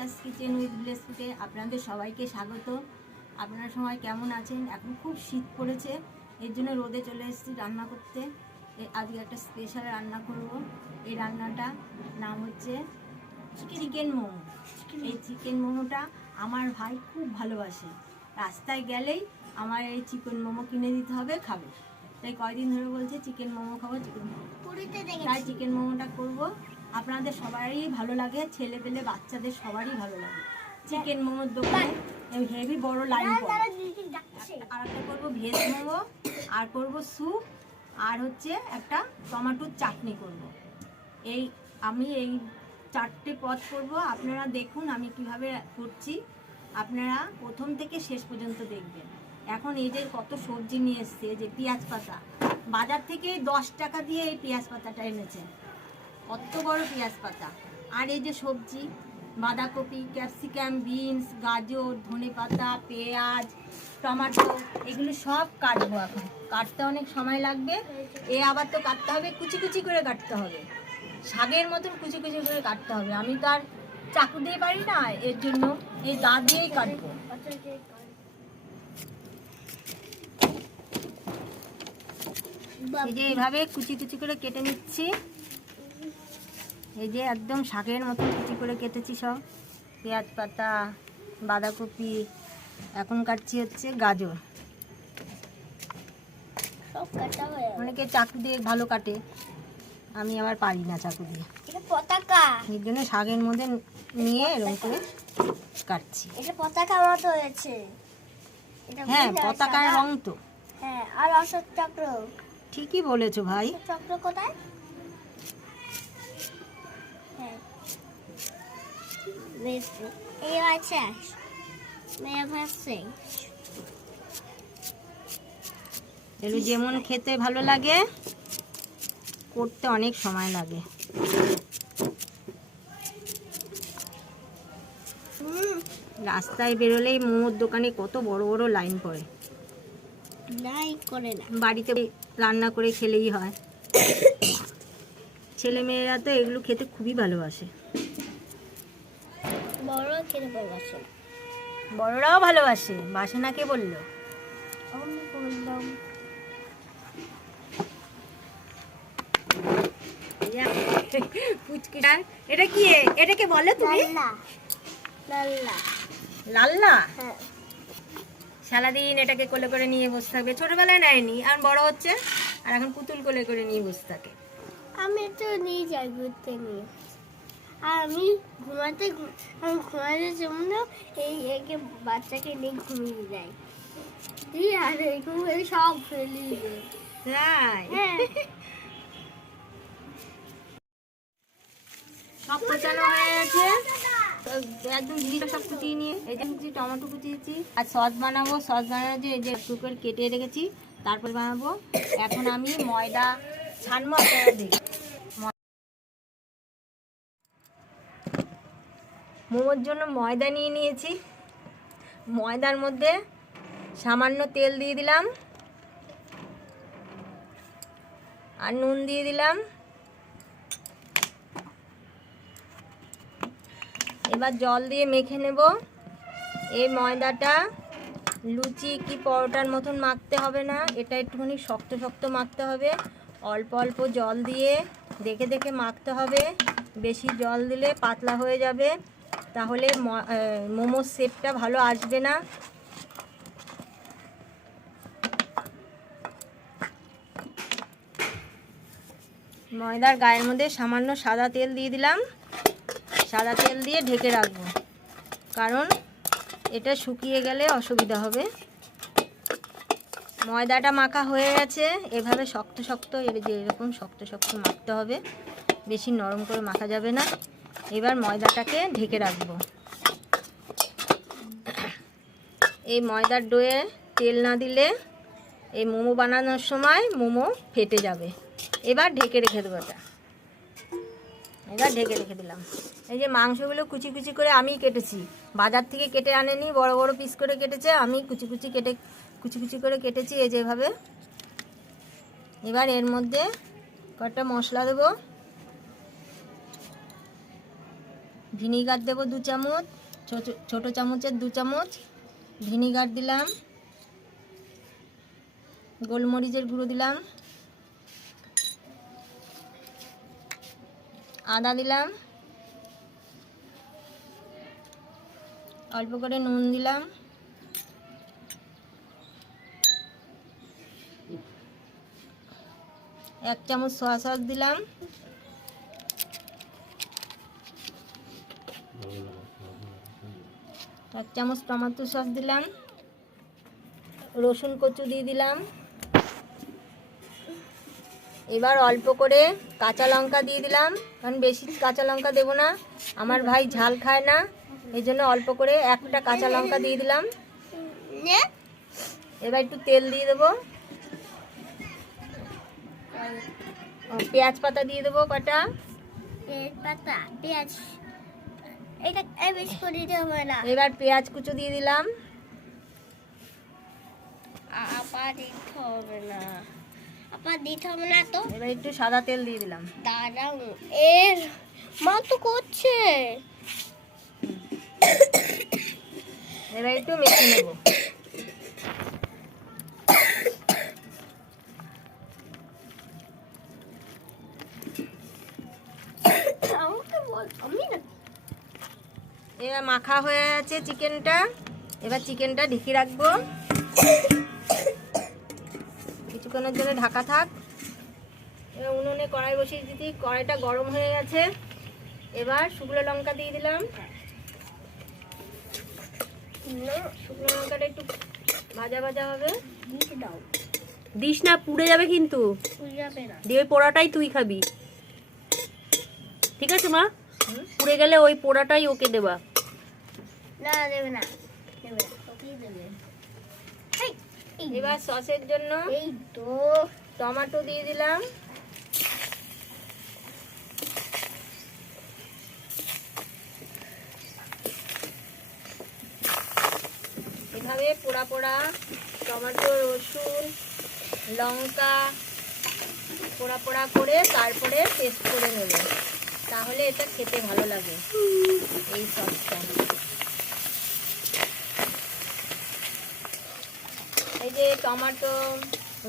Susmita's kitchen with bless ফুটে আপনাদের সবাইকে স্বাগত। আপনারা সবাই কেমন আছেন? এখন খুব শীত পড়েছে এর জন্য রোদে চলে এসেছি রান্না করতে। আজকে একটা স্পেশাল রান্না করব। এই রান্নাটা নাম হচ্ছে চিকেন মোমো। এই চিকেন মোমোটা আমার ভাই খুব ভালোবাসে। রাস্তায় গেলেই আমার এই চিকেন মোমো কিনে দিতে হবে খাবে। তাই কয়দিন ধরে বলছে চিকেন মোমো খাব চিকেন মোমো। তাই চিকেন মোমোটা করব। আপনাদের সবারই ভালো লাগে ছেলে পেলে বাচ্চাদের সবারই ভালো লাগে। চিকেন মোমোর দোকানে হেভি বড় লাইন। আর একটা করব ভেজ মোমো আর করব স্যুপ আর হচ্ছে একটা টমাটোর চাটনি করব। এই আমি এই চারটে পদ করব। আপনারা দেখুন আমি কীভাবে করছি। আপনারা প্রথম থেকে শেষ পর্যন্ত দেখবেন। এখন এই যে কত সবজি নিয়ে এসছে যে পেঁয়াজ পাতা। বাজার থেকে দশ টাকা দিয়ে এই পেঁয়াজ পাতাটা এনেছে কত বড় পেঁয়াজ পাতা। আর এই যে সবজি, বাঁধাকপি, ক্যাপসিকাম, বিনস, গাজর, ধনে পাতা, পেঁয়াজ, টমেটো, এগুলো সব কাটবো এখন। কাটতে অনেক সময় লাগবে। এ আবার তো কাটতে হবে, কুচি কুচি করে কাটতে হবে। শাকের মতন কুচি কুচি করে কাটতে হবে। আমি তো আর চাকু দিয়ে পারি না, এর জন্য এই দা দিয়েই কাটবো। এই যে এইভাবে কুচি কুচি করে কেটে নিচ্ছি। এই যে একদম শাকের মতন কুচি করে কেটেছি সব। পেঁয়াজ পাতা বাঁধাকপি এখন কাটছি হচ্ছে গাজর। অনেকে চাকু দিয়ে ভালো কাটে আমি আবার পারি না চাকু দিয়ে। পতাকা। এর জন্য শাকের মধ্যে নিয়ে এরকম করে কাটছি। এটা পতাকা মতো হয়েছে। হ্যাঁ পতাকার? রং তো। হ্যাঁ আর অশোক চক্র। ঠিকই বলেছ ভাই। চক্র কোথায়? বেশ এবার শেষ এবার শেষ এগুলো যেমন খেতে ভালো লাগে করতে অনেক সময় লাগে। হুম। রাস্তায় বেরোলেই মোমোর দোকানে কত বড় বড় লাইন পড়ে। নাই করে না। বাড়িতে রান্না করে খেলেই হয়। ছেলে মেয়েরা তো এগুলো খেতে খুবই ভালোবাসে। বড় খেতে পারবাসে বড়রাও ভালোবাসে বাসে না কে বলল? আমি বললাম। পুচকিটার এটা কি এটাকে বলে তুমি? লাল্লা। লাল্লা। লাল্লা? হ্যাঁ। সারাদিন এটাকে কোলে করে নিয়ে বসে থাকবে। ছোটবেলায় নেয়নি আর বড় হচ্ছে আর এখন পুতুল কোলে করে নিয়ে বসে থাকে। আমি তো নিয়ে যাই ঘুরতে নিয়ে। আর আমি ঘুমাতে আমি ঘুমাতে জন্য এই একে বাচ্চাকে নিয়ে ঘুমিয়ে যাই। দিয়ে আর এরকম করে সব তাই? হ্যাঁ। সব কোচানো হয়ে গেছে। একদম সব কুচিয়ে নিয়ে এই যে টমেটো কুচিয়েছি। আর সস বানাবো সস বানানোর যে এই যে কেটে রেখেছি তারপর বানাবো। এখন আমি ময়দা ছানবো আপনারা দেখি মোমোর জন্য ময়দা নিয়ে নিয়েছি। ময়দার মধ্যে সামান্য তেল দিয়ে দিলাম। আর নুন দিয়ে দিলাম। এবার জল দিয়ে মেখে নেব। এই ময়দাটা লুচি কি পরোটার মতন মাখতে হবে না, এটা একটুখানি শক্ত শক্ত মাখতে হবে। অল্প অল্প জল দিয়ে দেখে দেখে মাখতে হবে। বেশি জল দিলে পাতলা হয়ে যাবে। তাহলে ম- আহ, মোমোর শেপটা ভালো আসবে না। ময়দার গায়ের মধ্যে সামান্য সাদা তেল দিয়ে দিলাম। সাদা তেল দিয়ে ঢেকে রাখব। কারণ এটা শুকিয়ে গেলে অসুবিধা হবে। ময়দাটা মাখা হয়ে গেছে। এভাবে শক্ত শক্ত এর যে এরকম শক্ত শক্ত মাখতে হবে। বেশি নরম করে মাখা যাবে না। এবার ময়দাটাকে ঢেকে রাখব। এই ময়দার ডোয়ে তেল না দিলে এই মোমো বানানোর সময় মোমো ফেটে যাবে। এবার ঢেকে রেখে দেবো এটা। এবার ঢেকে রেখে দিলাম। এই যে মাংসগুলো কুচি কুচি করে আমি কেটেছি। বাজার থেকে কেটে আনেনি, বড় বড় পিস করে কেটেছে, আমি কুচি কুচি কেটে, কুচি কুচি করে কেটেছি এই যেভাবে। এবার এর মধ্যে কয়েকটা মশলা দেবো। ভিনিগার দেবো দু চামচ, ছোট চামচের দু চামচ, ভিনিগার দিলাম, গোলমরিচের গুঁড়ো দিলাম, আদা দিলাম, অল্প করে নুন দিলাম, এক চামচ সয়া সস দিলাম এক চামচ টমেটো সস দিলাম। রসুন কচু দিয়ে দিলাম। এবার অল্প করে কাঁচা লঙ্কা দিয়ে দিলাম। কারণ বেশি কাঁচা লঙ্কা দেবো না। আমার ভাই ঝাল খায় না। এই জন্য অল্প করে একটা কাঁচা লঙ্কা দিয়ে দিলাম। এবার একটু তেল দিয়ে দেবো। পেঁয়াজ পাতা দিয়ে দেবো কটা? পেঁয়াজ পাতা, পেঁয়াজ এটা বেশি করে দিতে হবে না। এবার পেঁয়াজ কুচো দিয়ে দিলাম। আবার দিতে হবে না। আবার দিতে হবে না তো। এবার একটু সাদা তেল দিয়ে দিলাম। দাঁড়াও। এর মা তো করছে। এবার একটু মেখে নেব। এবার মাখা হয়ে আছে চিকেনটা। এবার চিকেনটা ঢেকে রাখব। কিছুক্ষণের জন্য ঢাকা থাক। এবার উনুনে কড়াই বসিয়ে দিতে কড়াইটা গরম হয়ে গেছে। এবার শুকনো লঙ্কা দিয়ে দিলাম। শুকনো লঙ্কাটা একটু ভাজা ভাজা হবে। দিস না পুড়ে যাবে কিন্তু। দিয়ে ওই পোড়াটাই তুই খাবি। ঠিক আছে মা? পুড়ে গেলে ওই পোড়াটাই ওকে দেবা। না দেবে না দেবে না। ওকেই দেবে। এবার সসের জন্য এই তো। টমেটো দিয়ে দিলাম। এভাবে পোড়া পোড়া টমেটো রসুন লঙ্কা পোড়া পোড়া করে তারপরে পেস্ট করে নেব। তাহলে এটা খেতে ভালো লাগে। এই সসটা। এই যে টমেটো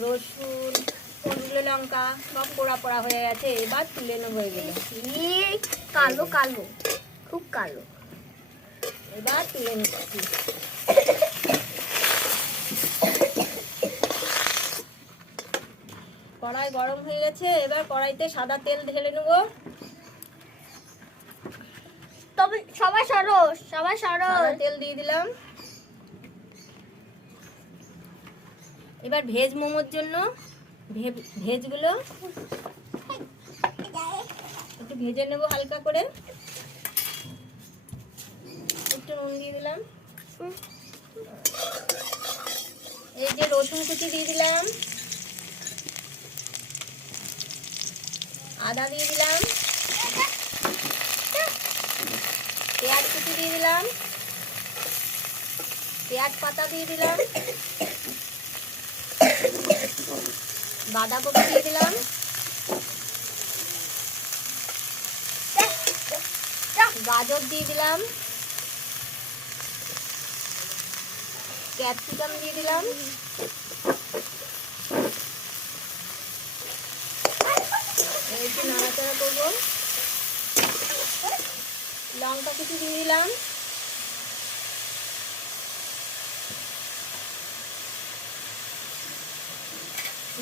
রসুন শুকনো লঙ্কা সব পোড়া পোড়া হয়ে গেছে এবার তুলে নেব এগুলো। কালো কালো খুব কালো। এবার তুলে নিচ্ছি। কড়াই গরম হয়ে গেছে এবার কড়াইতে সাদা তেল ঢেলে নেব। তবে সবাই সরো সবাই সরো তেল দিয়ে দিলাম। এবার ভেজ মোমোর জন্য ভেজগুলো একটু ভেজে নেব হালকা করে। একটু নুন দিয়ে দিলাম। এই যে রসুন কুচি দিয়ে দিলাম। আদা দিয়ে দিলাম। পেঁয়াজ কুচি দিয়ে দিলাম। পেঁয়াজ পাতা দিয়ে দিলাম। বাঁধাকপি দিয়ে দিলাম। গাজর দিয়ে দিলাম। ক্যাপসিকাম দিয়ে দিলাম। একটু নাড়াচাড়া করব। লঙ্কা কিছু দিয়ে দিলাম।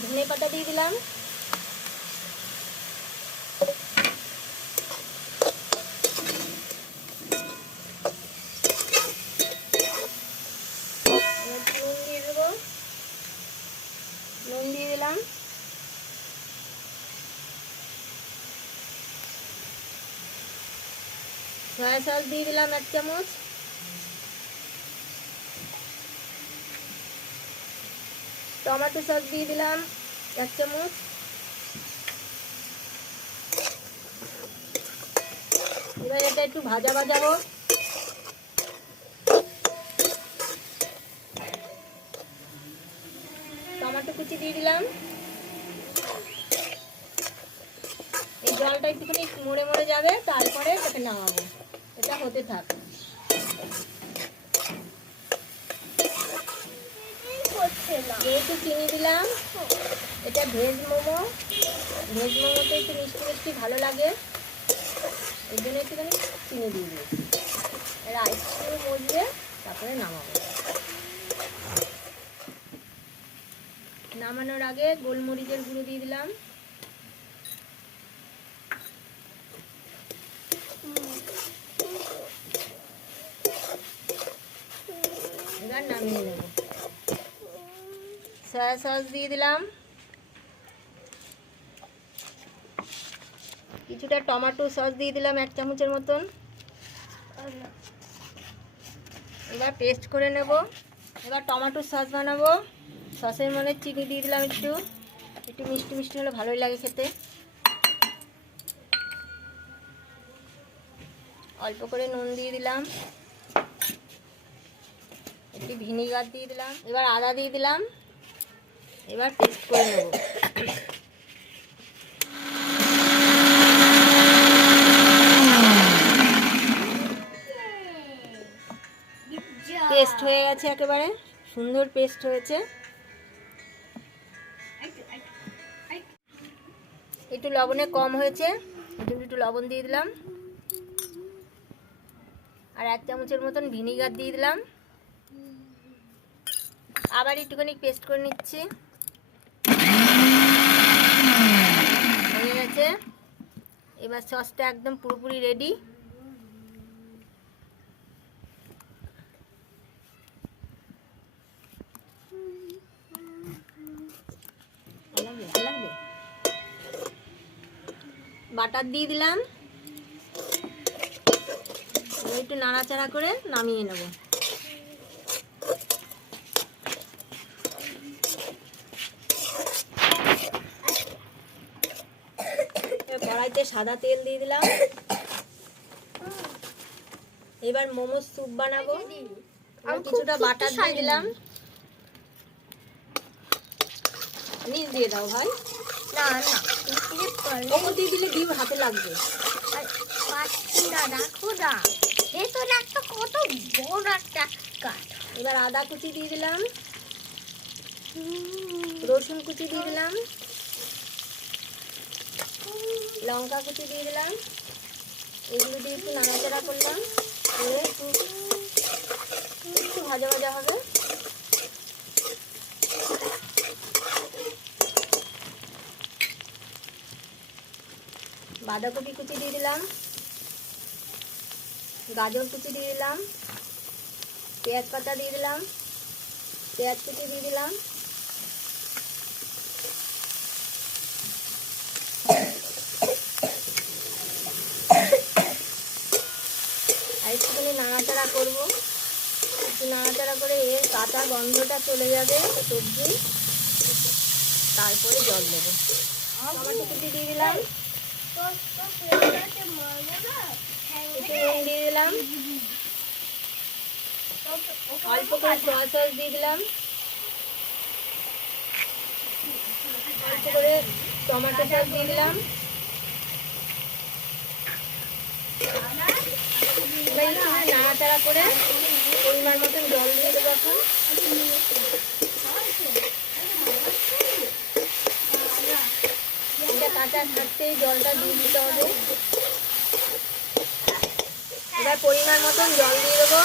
ধনে পাতা দিয়ে দিলাম। দিয়ে দিলাম। সয়া সস দিয়ে দিলাম এক চামচ। টমেটো সস দিয়ে দিলাম, এক চামচ। এবার এটা একটু ভাজা ভাজা হোক। টমেটো কুচি দিয়ে দিলাম। এই জলটা একটুখানি মরে মরে যাবে, তারপরে এটাকে নামাবো। এটা হতে থাক করছে না যেহেতু চিনি দিলাম, এটা ভেজ মোমো। ভেজ মোমোতে একটু মিষ্টি মিষ্টি ভালো লাগে। এর জন্য একটুখানি চিনি দিয়ে দিয়েছি। এটা আইসক্রিম বসবে তারপরে নামাবো। নামানোর আগে গোলমরিচের গুঁড়ো দিয়ে দিলাম। এবার নামিয়ে নেব। সয়া সস দিয়ে দিলাম কিছুটা টমেটো সস দিয়ে দিলাম এক চামচের মতন। এবার পেস্ট করে নেব। এবার টমেটো সস বানাবো। সসের মধ্যে চিনি দিয়ে দিলাম একটু। একটু মিষ্টি মিষ্টি হলে ভালোই লাগে খেতে। অল্প করে নুন দিয়ে দিলাম। একটু ভিনিগার দিয়ে দিলাম। এবার আদা দিয়ে দিলাম। এবার পেস্ট করে নেব। পেস্ট হয়ে গেছে একেবারে। সুন্দর পেস্ট হয়েছে। একটু লবণে কম হয়েছে। একটু লবণ দিয়ে দিলাম। আর এক চামচের মতন ভিনিগার দিয়ে দিলাম। আবার একটুখানি পেস্ট করে নিচ্ছি। হয়ে গেছে। এবার সসটা একদম পুরোপুরি রেডি বাটার দিয়ে দিলাম। একটু নাড়াচাড়া করে নামিয়ে নেব এবার কড়াইতে সাদা তেল দিয়ে দিলাম। এবার মোমোর স্যুপ বানাবো। কিছুটা বাটার দিয়ে দিলাম। নিচ দিয়ে দাও ভাই। না না। ওপর দিয়ে দিলে ডিম হাতে লাগবে। এবার আদা কুচি দিয়ে দিলাম। রসুন কুচি দিয়ে দিলাম। লঙ্কা কুচি দিয়ে দিলাম। এগুলো দিয়ে একটু নাড়াচাড়া করলাম। করে একটু একটু ভাজা ভাজা হবে। বাঁধাকপি কুচি দিয়ে দিলাম। গাজর কুচি দিয়ে দিলাম। পেঁয়াজ পাতা দিয়ে দিলাম। পেঁয়াজ কুচি দিয়ে দিলাম আর একটুখানি নাড়াচাড়া করব একটু নাড়াচাড়া করে এর কাঁচা গন্ধটা চলে যাবে সবজি। তারপরে জল দেবো। টমেটো দিয়ে দিলাম। অল্প করে দিয়ে দিলাম। টমেটো সস দিয়ে দিলাম। করে পরিমাণ মতন জল দিয়ে দেবো এখন। এটা জলটা দিয়ে দিতে হবে। এবার পরিমাণ মতন জল দিয়ে দেবো।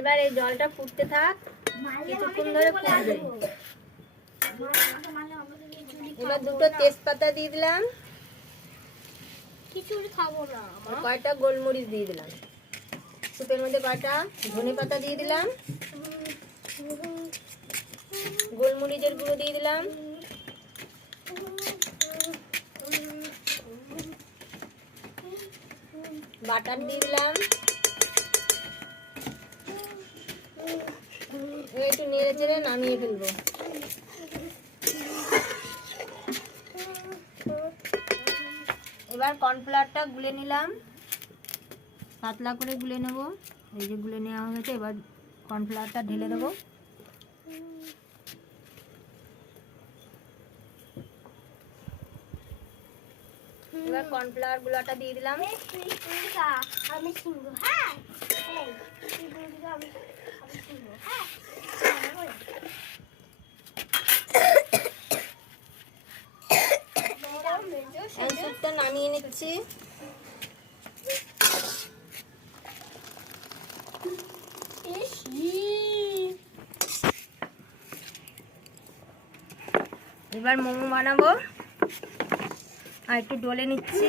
এবার এই জলটা ফুটতে থাক। কিছুক্ষণ ধরে ফুটবে। এবার দুটো তেজপাতা দিয়ে দিলাম। খিচুড়ি খাব না কয়টা গোলমরিচ দিয়ে দিলাম। সুপের মধ্যে কয়টা? ধনে পাতা দিয়ে দিলাম। গোলমরিচের গুঁড়ো দিয়ে দিলাম। বাটার দিয়ে দিলাম। একটু নেড়ে চেড়ে নামিয়ে ফেলব। এবার কর্নফ্লাওয়ারটা গুলে নিলাম। পাতলা করে গুলে নেব। এই যে গুলে নেওয়া হয়েছে এবার কর্নফ্লাওয়ারটা ঢেলে দেবো। এবার কর্নফ্লাওয়ার গুলাটা দিয়ে দিলাম। আমি নামিয়ে এবার মোমো বানাবো। আর একটু ডলে নিচ্ছি।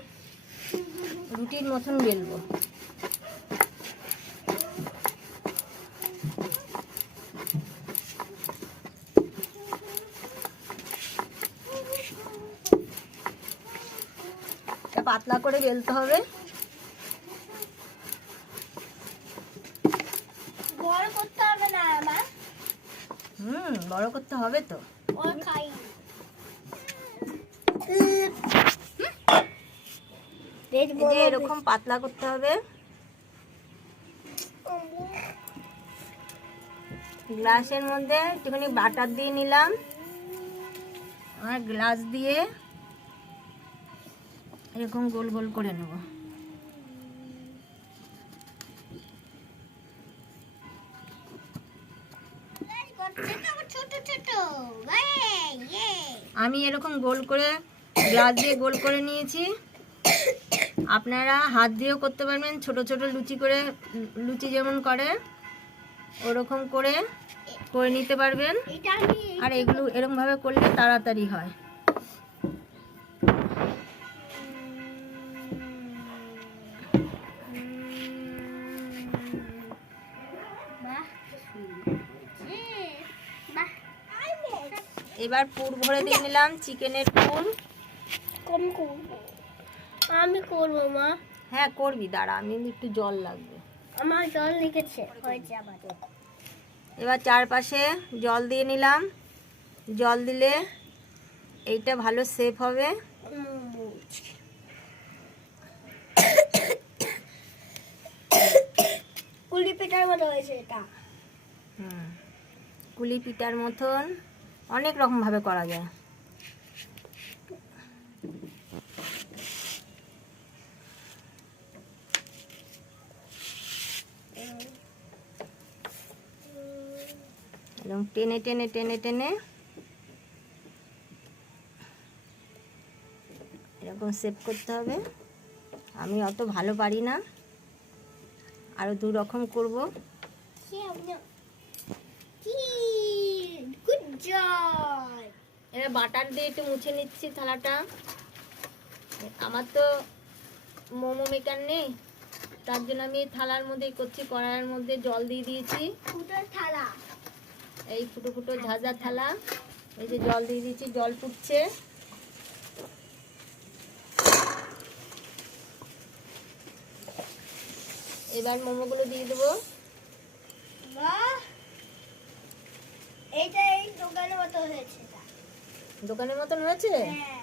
রুটির মতন বেলবো। এটা পাতলা করে বেলতে হবে। বড় করতে হবে না আমার হুম বড় করতে হবে তো। যে এরকম পাতলা করতে হবে। গ্লাসের মধ্যে একটুখানি বাটার দিয়ে নিলাম। আর গ্লাস দিয়ে এরকম গোল গোল করে নেব। আমি এরকম গোল করে গ্লাস দিয়ে গোল করে নিয়েছি। আপনারা হাত দিয়েও করতে পারবেন ছোট ছোট লুচি করে লুচি যেমন করে ওরকম করে করে নিতে পারবেন। আর এগুলো এরকম ভাবে করলে তাড়াতাড়ি হয়। এবার পুর ভরে দিয়ে নিলাম চিকেনের পুর। কম করব। আমি করব মা। হ্যাঁ করবি দাঁড়া আমি একটু জল লাগবে। আমার জল লিখেছে হয়েছে আমাদের এবার চারপাশে জল দিয়ে নিলাম। জল দিলে এইটা ভালো সেফ হবে। কুলি পিঠার মতো হয়েছে এটা। হুম। কুলি পিঠার মতন অনেক রকম ভাবে করা যায়। এরকম টেনে টেনে টেনে টেনে। এরকম সেভ করতে হবে। আমি অত ভালো পারি না। আরও দু রকম করব। এবার বাটার দিয়ে একটু মুছে নিচ্ছি থালাটা। আমার তো মোমো মেকার নেই। তার জন্য আমি থালার মধ্যে করছি কড়াইয়ের মধ্যে জল দিয়ে দিয়েছি। থালা। এই ফুটো ফুটো ঝাঁঝা থালা। এই যে জল দিয়ে দিচ্ছি জল ফুটছে। এবার মোমোগুলো দিয়ে দেবো। দোকানের মতন হয়েছে? হ্যাঁ।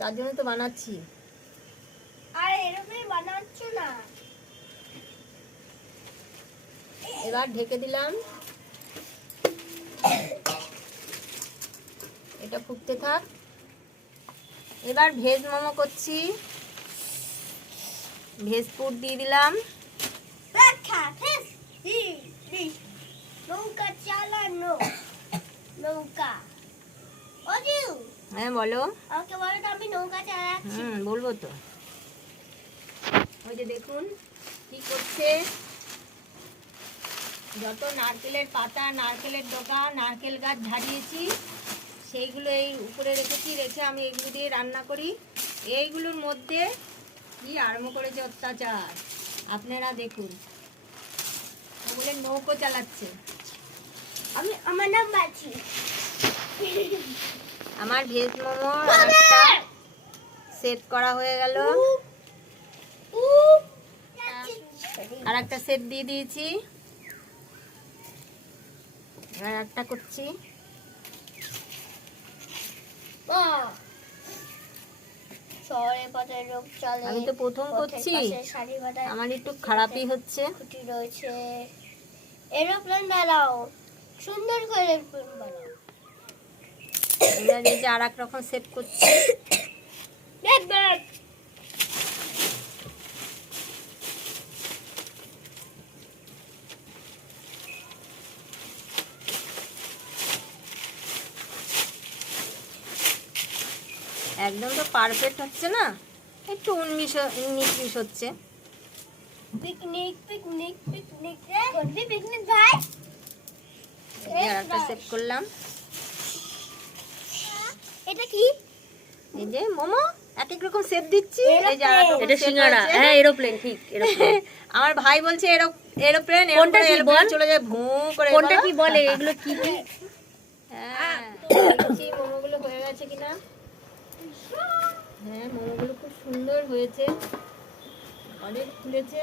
তার জন্য তো বানাচ্ছি। আর এরকমই বানাচ্ছ না। এবার ঢেকে দিলাম। এটা ফুটতে থাক। এবার ভেজ মোমো করছি। ভেজ পুর দিয়ে দিলাম। নৌকা চালানো নৌকা। হ্যাঁ বলো। আমাকে বলো তো আমি নৌকা চালাচ্ছি। হুম বলব তো। ওই যে দেখুন কি করছে। যত নারকেলের পাতা নারকেলের ডগা নারকেল গাছ ঝাড়িয়েছি। সেইগুলো এই উপরে রেখেছি রেখে আমি এগুলো দিয়ে রান্না করি। এইগুলোর মধ্যে কি আরম্ভ করেছে অত্যাচার? আপনারা দেখুন। ওগুলো নৌকো চালাচ্ছে। আমি আমার নাম বাছি আমার ভেজ মোমো সেট করা হয়ে গেল। আর একটা সেট দিয়ে দিয়েছি। আর একটা করছি। শহরে পথে লোক চলে আমি তো প্রথম করছি। আমার একটু খারাপই হচ্ছে। খুঁটি রয়েছে। এরোপ্লেন বেড়াও সুন্দর করে এরোপ্লেন বানাও। এবার এই যে আর এক রকম সেট করছি একদম তো পারফেক্ট হচ্ছে না? একটু উনিশ উনিশ বিশ হচ্ছে পিকনিক পিকনিক পিকনিক করবি পিকনিক ভাই? একটা সেট করলাম। এটা কি? এই যে মোমো এক এক রকম সেট দিচ্ছি। এই যে এটা হয়েছে। হ্যাঁ এরোপ্লেন ঠিক এরোপ্লেন। আমার ভাই বলছে এরোপ্লেন কোনটা কি বল? চলে যায় ভু করে কোনটা কি বলে? এগুলো কি কি? হ্যাঁ। দেখছি মোমোগুলো হয়ে গেছে কিনা হ্যাঁ মোমোগুলো খুব সুন্দর হয়েছে। অনেক ফুলেছে।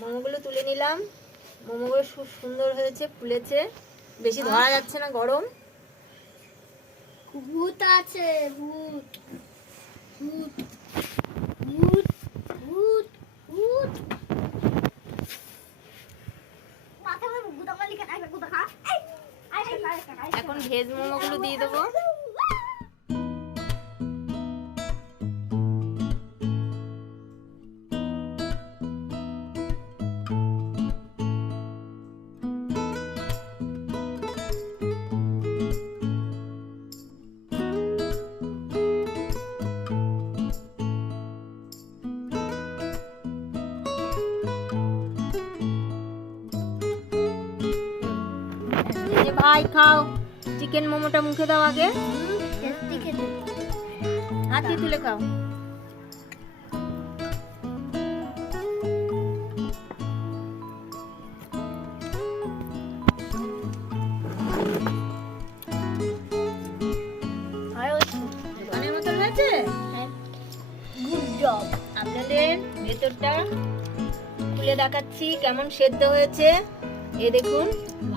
মোমোগুলো তুলে নিলাম। মোমোগুলো খুব সুন্দর হয়েছে, ফুলেছে। বেশি ধরা যাচ্ছে না, গরম। ভূত আছে, ভূত। ভূত। ভূত। এখন ভেজ মোমোগুলো দিয়ে দেবো। ভাই খাও। চিকেন মোমোটা মুখে দাও আগে। হাত দিয়ে তুলে খাও। জব আপনাদের ভেতরটা খুলে দেখাচ্ছি কেমন সেদ্ধ হয়েছে। এ দেখুন।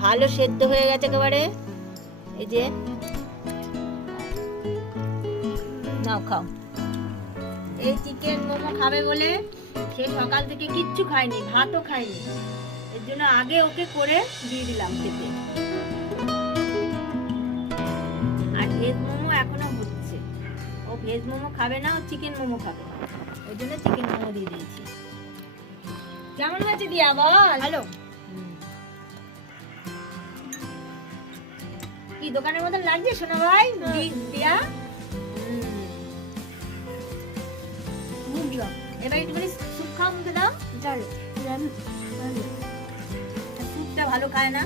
ভালো সেদ্ধ হয়ে গেছে একেবারে। এই যে। নাও, খাও। এই চিকেন মোমো খাবে বলে সে সকাল থেকে কিচ্ছু খায়নি, ভাতও খায়নি। এর জন্য আগে ওকে করে দিয়ে দিলাম খেতে। আর ভেজ মোমো এখনও হচ্ছে। ও ভেজ মোমো খাবে না, ও চিকেন মোমো খাবে। ওই জন্য চিকেন মোমো দিয়ে দিয়েছি। কেমন হয়েছে দিয়া বল? হ্যালো কি দোকানের মতন লাগছে শোনা ভাই? দি- দিয়া জব এবার একটুখানি সুপ খাও মুখে দাও। চলো সুপটা ভালো খায় না।